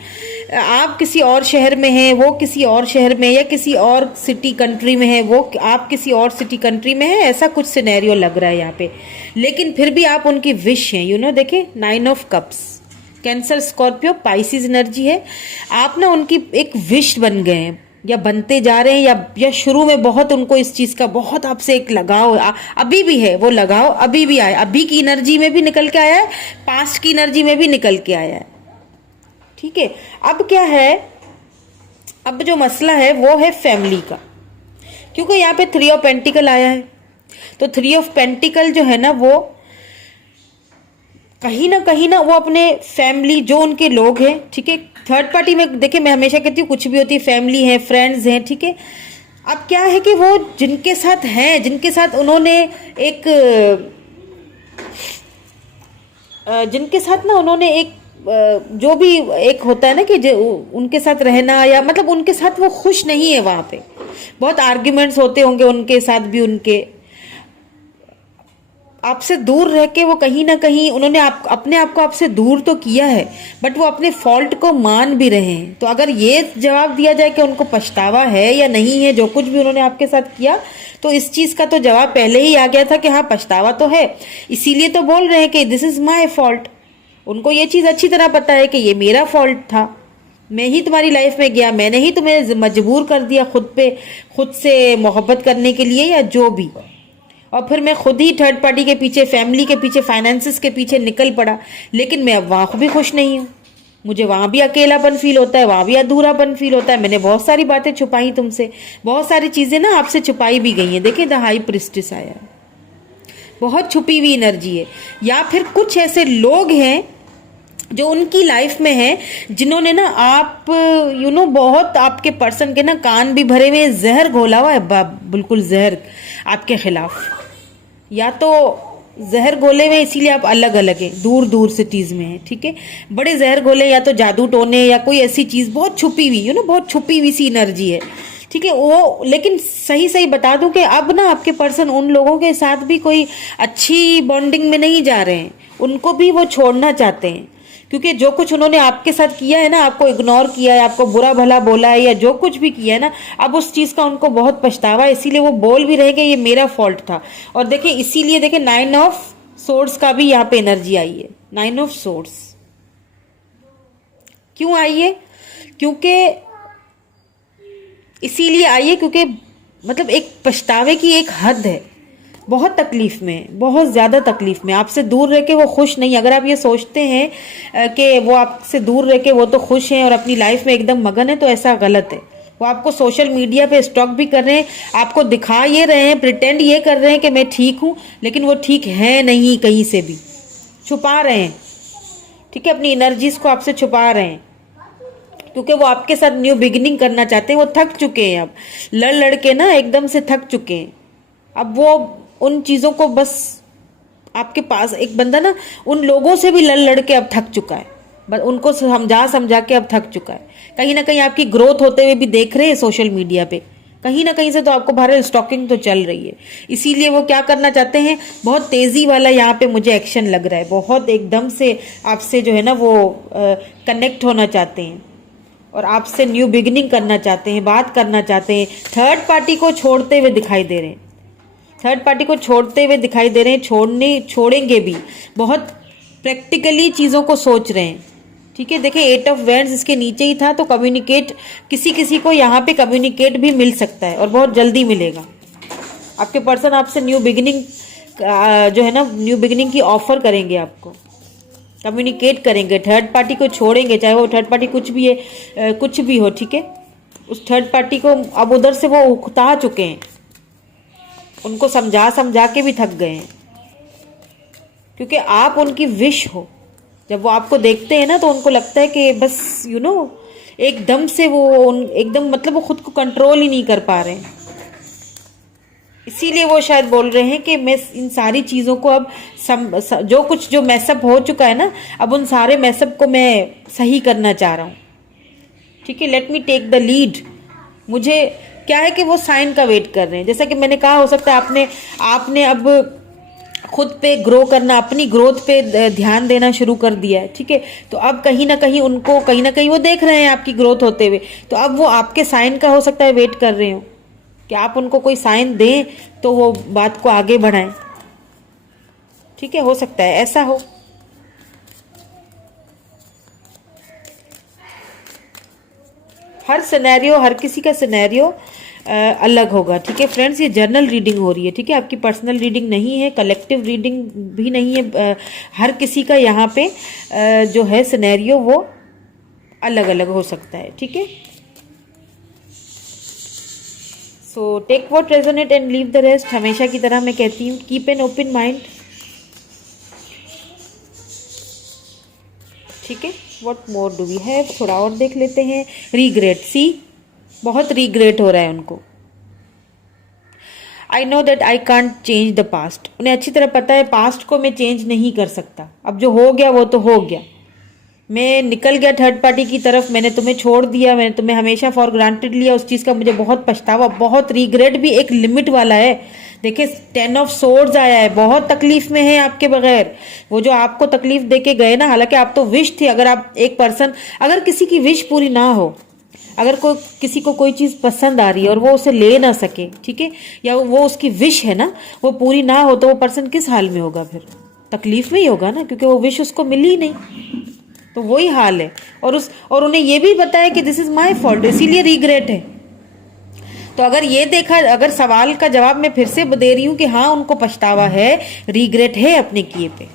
आप किसी और शहर में हैं, वो किसी और शहर में, या किसी और सिटी कंट्री में है, वो आप किसी और सिटी कंट्री में है, ऐसा कुछ सिनेरियो लग रहा है यहाँ पे। लेकिन फिर भी आप उनकी विश हैं, देखे 9 of cups, cancer, Scorpio, Pisces energy है। आप ना उनकी एक विश बन गए हैं, या बनते जा रहे हैं, या शुरू में बहुत उनको इस चीज़ का बहुत आपसे एक लगाव अभी भी है, वो लगाव अभी भी आया, अभी की एनर्जी में भी निकल के आया है, पास्ट की एनर्जी में भी निकल के आया है, ठीक है। अब क्या है, अब जो मसला है वो है फैमिली का, क्योंकि यहाँ पे 3 ऑफ पेंटिकल आया है। तो 3 ऑफ पेंटिकल जो है ना, वो कहीं ना वो अपने फैमिली, जो उनके लोग हैं, ठीक है। थर्ड पार्टी में देखिए, मैं हमेशा कहती हूँ कुछ भी होती है, फैमिली है, फ्रेंड्स हैं, ठीक है। अब क्या है कि वो जिनके साथ हैं, जिनके साथ उन्होंने जिनके साथ ना उन्होंने जो भी एक होता है ना कि उनके साथ रहना, या मतलब उनके साथ वो खुश नहीं है, वहाँ पे बहुत आर्ग्यूमेंट्स होते होंगे उनके साथ भी, उनके आपसे दूर रह के वो कहीं ना कहीं उन्होंने अपने आप को आपसे दूर तो किया है, बट वो अपने फॉल्ट को मान भी रहे हैं। तो अगर ये जवाब दिया जाए कि उनको पछतावा है या नहीं है जो कुछ भी उन्होंने आपके साथ किया, तो इस चीज का तो जवाब पहले ही आ गया था कि हाँ पछतावा तो है। इसीलिए तो बोल रहे हैं कि दिस इज माई फॉल्ट। उनको ये चीज अच्छी तरह पता है कि ये मेरा फॉल्ट था, मैं ही तुम्हारी लाइफ में गया, मैंने ही तुम्हें मजबूर कर दिया खुद से मोहब्बत करने के लिए या जो भी, और फिर मैं खुद ही थर्ड पार्टी के पीछे, फैमिली के पीछे, फाइनेंसिस के पीछे निकल पड़ा। लेकिन मैं अब वहाँ भी खुश नहीं हूँ, मुझे वहाँ भी अकेलापन फील होता है, वहाँ भी अधूरापन फील होता है। मैंने बहुत सारी बातें छुपाई तुमसे, बहुत सारी चीज़ें ना आपसे छुपाई भी गई हैं। देखिए द हाई प्रिस्टेस आया, बहुत छुपी हुई एनर्जी है। या फिर कुछ ऐसे लोग हैं जो उनकी लाइफ में है, जिन्होंने ना आप बहुत आपके पर्सन के ना कान भी भरे हुए, जहर घोला हुआ है, बिल्कुल जहर आपके खिलाफ। या तो जहर घोले में, इसीलिए आप अलग अलग हैं, दूर दूर सिटीज में हैं, ठीक है। बड़े जहर घोले, या तो जादू टोने या कोई ऐसी चीज बहुत छुपी हुई, बहुत छुपी हुई सी एनर्जी है, ठीक है वो। लेकिन सही सही बता दूं कि अब ना आपके पर्सन उन लोगों के साथ भी कोई अच्छी बॉन्डिंग में नहीं जा रहे हैं, उनको भी वो छोड़ना चाहते हैं। क्योंकि जो कुछ उन्होंने आपके साथ किया है ना, आपको इग्नोर किया है, आपको बुरा भला बोला है, या जो कुछ भी किया है ना, अब उस चीज का उनको बहुत पछतावा है। इसीलिए वो बोल भी रहे कि ये मेरा फॉल्ट था। और देखिए इसीलिए देखिए 9 ऑफ सोर्ड्स का भी यहाँ पे एनर्जी आई है। 9 ऑफ सोर्ड्स क्यों आई है? क्योंकि इसीलिए आई है क्योंकि मतलब एक पछतावे की एक हद है, बहुत तकलीफ में, बहुत ज़्यादा तकलीफ में। आपसे दूर रह के वो खुश नहीं। अगर आप ये सोचते हैं कि वो आपसे दूर रह के वो तो खुश हैं और अपनी लाइफ में एकदम मगन है, तो ऐसा गलत है। वो आपको सोशल मीडिया पे स्टॉक भी कर रहे हैं, आपको दिखा ये रहे हैं, प्रिटेंड ये कर रहे हैं कि मैं ठीक हूँ, लेकिन वो ठीक है नहीं, कहीं से भी छुपा रहे हैं, ठीक है। अपनी एनर्जीज को आपसे छुपा रहे हैं, क्योंकि वो आपके साथ न्यू बिगिनिंग करना चाहते हैं। वो थक चुके हैं, अब लड़ लड़ के ना एकदम से थक चुके हैं। अब वो उन चीज़ों को बस आपके पास एक बंदा ना उन लोगों से भी लड़ लड़ के अब थक चुका है, बस उनको समझा समझा के अब थक चुका है। कहीं ना कहीं आपकी ग्रोथ होते हुए भी देख रहे हैं सोशल मीडिया पे, कहीं ना कहीं से तो आपको बाहर स्टॉकिंग तो चल रही है। इसीलिए वो क्या करना चाहते हैं, बहुत तेज़ी वाला यहाँ पे मुझे एक्शन लग रहा है, बहुत एकदम से आपसे जो है ना वो कनेक्ट होना चाहते हैं और आपसे न्यू बिगिनिंग करना चाहते हैं, बात करना चाहते हैं। थर्ड पार्टी को छोड़ते हुए दिखाई दे रहे हैं, थर्ड पार्टी को छोड़ते हुए दिखाई दे रहे हैं, छोड़ेंगे भी। बहुत प्रैक्टिकली चीज़ों को सोच रहे हैं, ठीक है। देखिए 8 ऑफ वैंड्स इसके नीचे ही था, तो कम्युनिकेट किसी को यहाँ पे कम्युनिकेट भी मिल सकता है और बहुत जल्दी मिलेगा। आपके पर्सन आपसे न्यू बिगिनिंग जो है ना, न्यू बिगिनिंग की ऑफर करेंगे, आपको कम्युनिकेट करेंगे। थर्ड पार्टी को छोड़ेंगे, चाहे वो थर्ड पार्टी कुछ भी है, कुछ भी हो, ठीक है। उस थर्ड पार्टी को अब उधर से वो उकता चुके हैं, उनको समझा समझा के भी थक गए हैं, क्योंकि आप उनकी विश हो। जब वो आपको देखते हैं ना, तो उनको लगता है कि बस एकदम से वो एकदम मतलब वो खुद को कंट्रोल ही नहीं कर पा रहे हैं। इसीलिए वो शायद बोल रहे हैं कि मैं इन सारी चीज़ों को अब जो कुछ जो मैसअप हो चुका है ना, अब उन सारे मैसअप को मैं सही करना चाह रहा हूँ, ठीक है। Let me take the lead. मुझे क्या है कि वो साइन का वेट कर रहे हैं। जैसा कि मैंने कहा, हो सकता है आपने अब खुद पे ग्रो करना, अपनी ग्रोथ पे ध्यान देना शुरू कर दिया है, ठीक है। तो अब कहीं ना कहीं उनको, कहीं ना कहीं वो देख रहे हैं आपकी ग्रोथ होते हुए, तो अब वो आपके साइन का हो सकता है वेट कर रहे हो कि आप उनको कोई साइन दें तो वो बात को आगे बढ़ाएं, ठीक है। हो सकता है ऐसा हो। हर सिनेरियो, हर किसी का सिनेरियो अलग होगा, ठीक है फ्रेंड्स। ये जर्नल रीडिंग हो रही है, ठीक है। आपकी पर्सनल रीडिंग नहीं है, कलेक्टिव रीडिंग भी नहीं है। हर किसी का यहाँ पे जो है सिनेरियो वो अलग अलग हो सकता है, ठीक है। So take what resonate and leave the rest. हमेशा की तरह मैं कहती हूँ, कीप एन ओपन माइंड, ठीक है। What more do we have, थोड़ा और देख लेते हैं। रीग्रेट, सी बहुत रीग्रेट हो रहा है उनको। I know that I can't change the past. उन्हें अच्छी तरह पता है पास्ट को मैं चेंज नहीं कर सकता, अब जो हो गया वो तो हो गया। मैं निकल गया थर्ड पार्टी की तरफ, मैंने तुम्हें छोड़ दिया, मैंने तुम्हें हमेशा फॉर ग्रांटेड लिया, उस चीज़ का मुझे बहुत पछतावा, बहुत रिग्रेट भी एक लिमिट वाला है। देखिए 10 ऑफ सोर्ड्स आया है, बहुत तकलीफ में है आपके बगैर। वो जो आपको तकलीफ दे के गए ना, हालांकि आप तो विश थी, अगर आप एक पर्सन, अगर किसी की विश पूरी ना हो, अगर कोई किसी को कोई चीज़ पसंद आ रही है और वो उसे ले ना सके, ठीक है, या वो उसकी विश है ना वो पूरी ना हो, तो वो पर्सन किस हाल में होगा? फिर तकलीफ में ही होगा ना, क्योंकि वो विश उसको मिली ही नहीं। तो वही हाल है। और उन्हें ये भी पता है कि दिस इज माय फॉल्ट, इसीलिए रिग्रेट है। तो अगर ये देखा, अगर सवाल का जवाब मैं फिर से दे रही हूं कि हाँ उनको पछतावा है, रिग्रेट है अपने किए पे,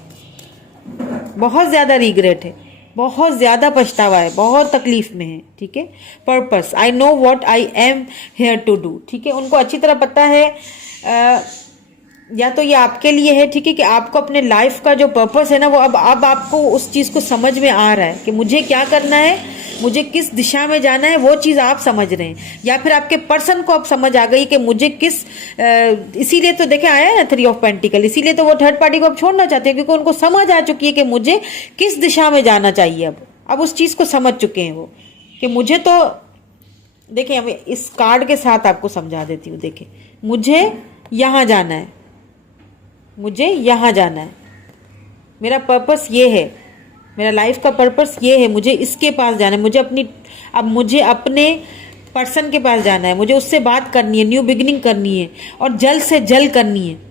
बहुत ज्यादा रिग्रेट है, बहुत ज्यादा पछतावा है, बहुत तकलीफ में है, ठीक है। Purpose, I know what I am here to do, ठीक है, उनको अच्छी तरह पता है। या तो ये आपके लिए है, ठीक है, कि आपको अपने लाइफ का जो पर्पस है ना, वो अब आपको उस चीज को समझ में आ रहा है कि मुझे क्या करना है, मुझे किस दिशा में जाना है, वो चीज आप समझ रहे हैं। या फिर आपके पर्सन को अब समझ आ गई कि मुझे किस, इसीलिए तो देखे आया है ना 3 ऑफ पेंटिकल, इसीलिए तो वो थर्ड पार्टी को अब छोड़ना चाहते हैं, क्योंकि उनको समझ आ चुकी है कि मुझे किस दिशा में जाना चाहिए। अब उस चीज को समझ चुके हैं वो, कि मुझे तो, देखिए मैं इस कार्ड के साथ आपको समझा देती हूँ। देखिए मुझे यहाँ जाना है, मुझे यहाँ जाना है, मेरा पर्पस ये है, मेरा लाइफ का पर्पस ये है, मुझे इसके पास जाना है, मुझे अपने पर्सन के पास जाना है, मुझे उससे बात करनी है, न्यू बिगिनिंग करनी है, और जल्द से जल्द करनी है।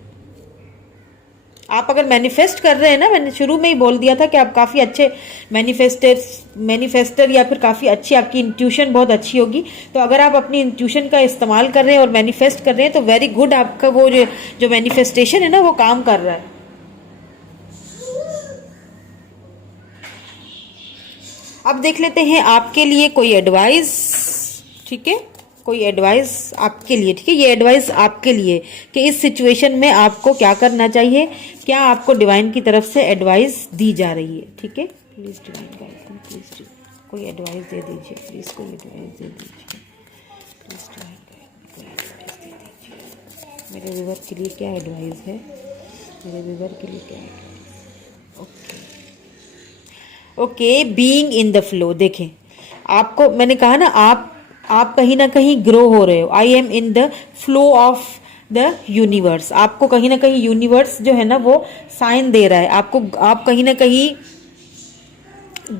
आप अगर मैनिफेस्ट कर रहे हैं ना, मैंने शुरू में ही बोल दिया था कि आप काफ़ी अच्छे मैनिफेस्टर या फिर काफ़ी अच्छी, आपकी इंट्यूशन बहुत अच्छी होगी। तो अगर आप अपनी इंट्यूशन का इस्तेमाल कर रहे हैं और मैनिफेस्ट कर रहे हैं, तो वेरी गुड, आपका वो जो मैनिफेस्टेशन है ना, वो काम कर रहा है। अब देख लेते हैं आपके लिए कोई एडवाइस, ठीक है, कोई एडवाइस आपके लिए, ठीक है, ये एडवाइस आपके लिए कि इस सिचुएशन में आपको क्या करना चाहिए, क्या आपको डिवाइन की तरफ से एडवाइस दी जा रही है, ठीक है। प्लीज डिवाइन गाइड, प्लीज कोई एडवाइस दे दीजिए, प्लीज कोई एडवाइस दे दीजिए, प्लीज डिवाइन गाइड कोई एडवाइस दे दीजिए। मेरे व्यूअर के लिए क्या एडवाइस है, मेरे व्यूअर के लिए क्या advice? Okay okay, being in the flow. देखें, आपको मैंने कहा ना, आप कहीं ना कहीं ग्रो हो रहे हो। I am in the flow of the universe. आपको कहीं ना कहीं यूनिवर्स जो है ना, वो साइन दे रहा है आपको, आप कहीं ना कहीं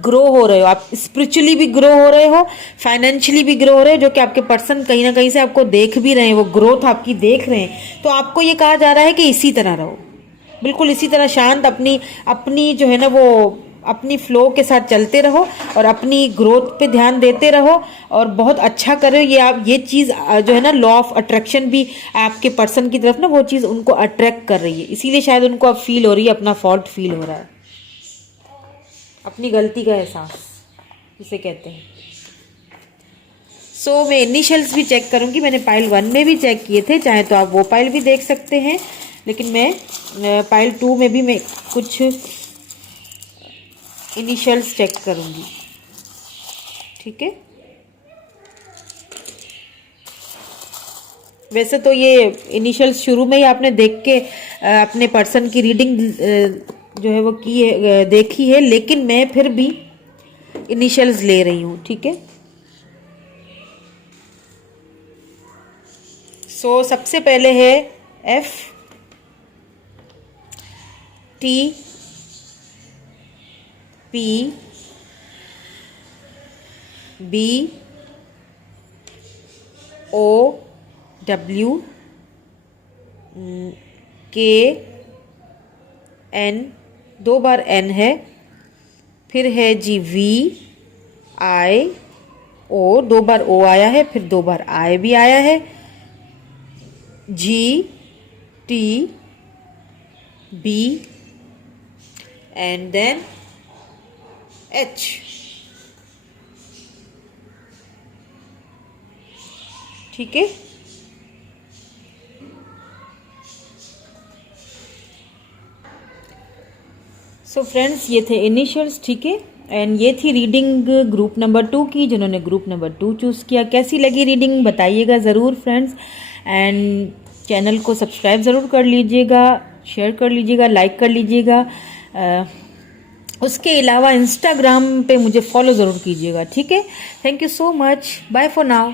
ग्रो हो रहे हो, आप स्पिरिचुअली भी ग्रो हो रहे हो, फाइनेंशियली भी ग्रो हो रहे हो, जो कि आपके पर्सन कहीं ना कहीं से आपको देख भी रहे हैं, वो ग्रोथ आपकी देख रहे हैं। तो आपको ये कहा जा रहा है कि इसी तरह रहो, बिल्कुल इसी तरह शांत, अपनी जो है ना वो अपनी फ्लो के साथ चलते रहो, और अपनी ग्रोथ पे ध्यान देते रहो, और बहुत अच्छा करो। ये चीज़ जो है ना, लॉ ऑफ अट्रैक्शन भी आपके पर्सन की तरफ ना, वो चीज़ उनको अट्रैक्ट कर रही है, इसीलिए शायद उनको अब फील हो रही है, अपना फॉल्ट फील हो रहा है, अपनी गलती का एहसास जिसे कहते हैं। सो मैं इनिशियल्स भी चेक करूंगी, मैंने पाइल 1 में भी चेक किए थे, चाहे तो आप वो पाइल भी देख सकते हैं, लेकिन मैं पाइल 2 में भी मैं कुछ इनिशियल्स चेक करूंगी, ठीक है। वैसे तो ये इनिशियल्स शुरू में ही आपने देख के अपने पर्सन की रीडिंग जो है वो की है, देखी है, लेकिन मैं फिर भी इनिशियल्स ले रही हूँ, ठीक है। सो सबसे पहले है F T P B O W K N, 2 बार N है, फिर है जी V I O, 2 bar O आया है, फिर 2 बार I भी आया है, G T B and then H, ठीक है। सो फ्रेंड्स, ये थे इनिशियल्स, ठीक है, एंड ये थी रीडिंग ग्रुप नंबर 2 की, जिन्होंने ग्रुप नंबर 2 चूज़ किया। कैसी लगी रीडिंग बताइएगा ज़रूर फ्रेंड्स, एंड चैनल को सब्सक्राइब ज़रूर कर लीजिएगा, शेयर कर लीजिएगा, लाइक कर लीजिएगा, उसके अलावा इंस्टाग्राम पे मुझे फॉलो ज़रूर कीजिएगा, ठीक है। Thank you so much, bye for now.